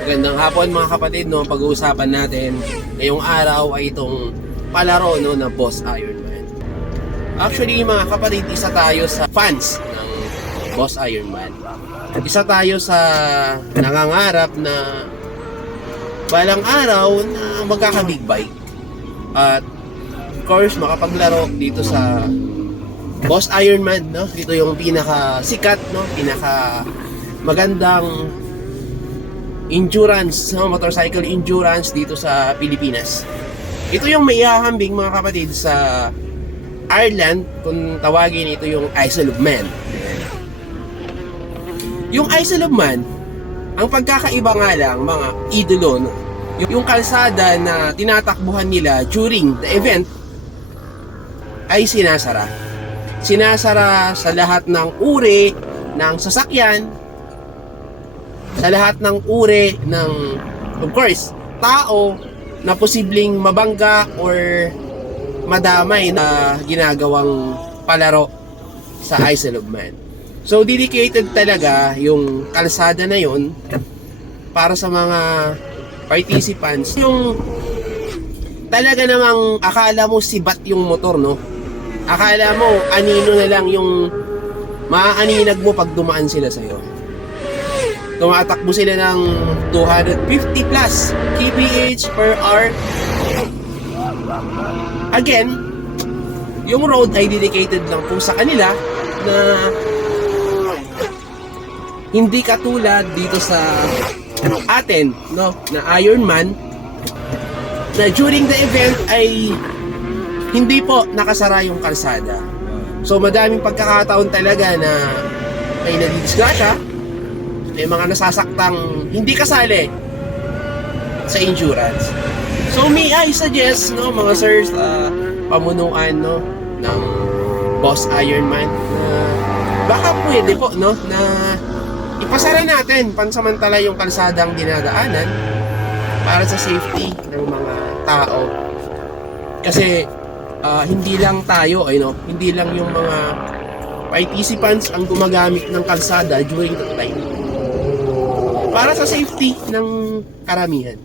Magandang hapon mga kapatid, no? Pag-uusapan natin ngayong araw ay itong palaro, no, na Boss Ironman. Actually mga kapatid, isa tayo sa fans ng Boss Ironman. Isa tayo sa nangangarap na balang araw na magkaka-big bike. At of course, makapaglaro dito sa Boss Ironman, no? Ito yung pinaka sikat, no? Pinaka magandang endurance, no? Motorcycle endurance dito sa Pilipinas. Ito yung may ihahambing mga kapatid sa Ireland, kung tawagin ito yung Isle of Man. Yung Isle of Man, ang pagkakaiba nga lang mga idolo, no? Yung kalsada na tinatakbuhan nila during the event ay sinasara. Sinasara sa lahat ng uri ng sasakyan, sa lahat ng uri ng, of course, tao na posibleng mabangga or madamay na ginagawang palaro sa Isle of Man. So, dedicated talaga yung kalsada na yun para sa mga participants. Yung talaga namang akala mo sibat yung motor, no? Akala mo anino na lang yung maaaninag mo pag dumaan sila sa'yo. Tumatakbo sila ng 250 plus kph per hour. Again, yung road ay dedicated lang po sa kanila na hindi katulad dito sa atin, no, na Ironman, na during the event ay hindi po nakasara yung kalsada. So madaming pagkakataon talaga na may nadidisgrasya, may mga nasasaktang hindi kasali sa endurance. So may I suggest, no, mga sirs, pamunuan, no, ng Boss Ironman, na baka pwede po, no, na ipasara natin pansamantala yung kalsadang dinadaanan para sa safety ng mga tao. Kasi hindi lang tayo, hindi lang yung mga participants ang gumagamit ng kalsada during that time. Para sa safety ng karamihan.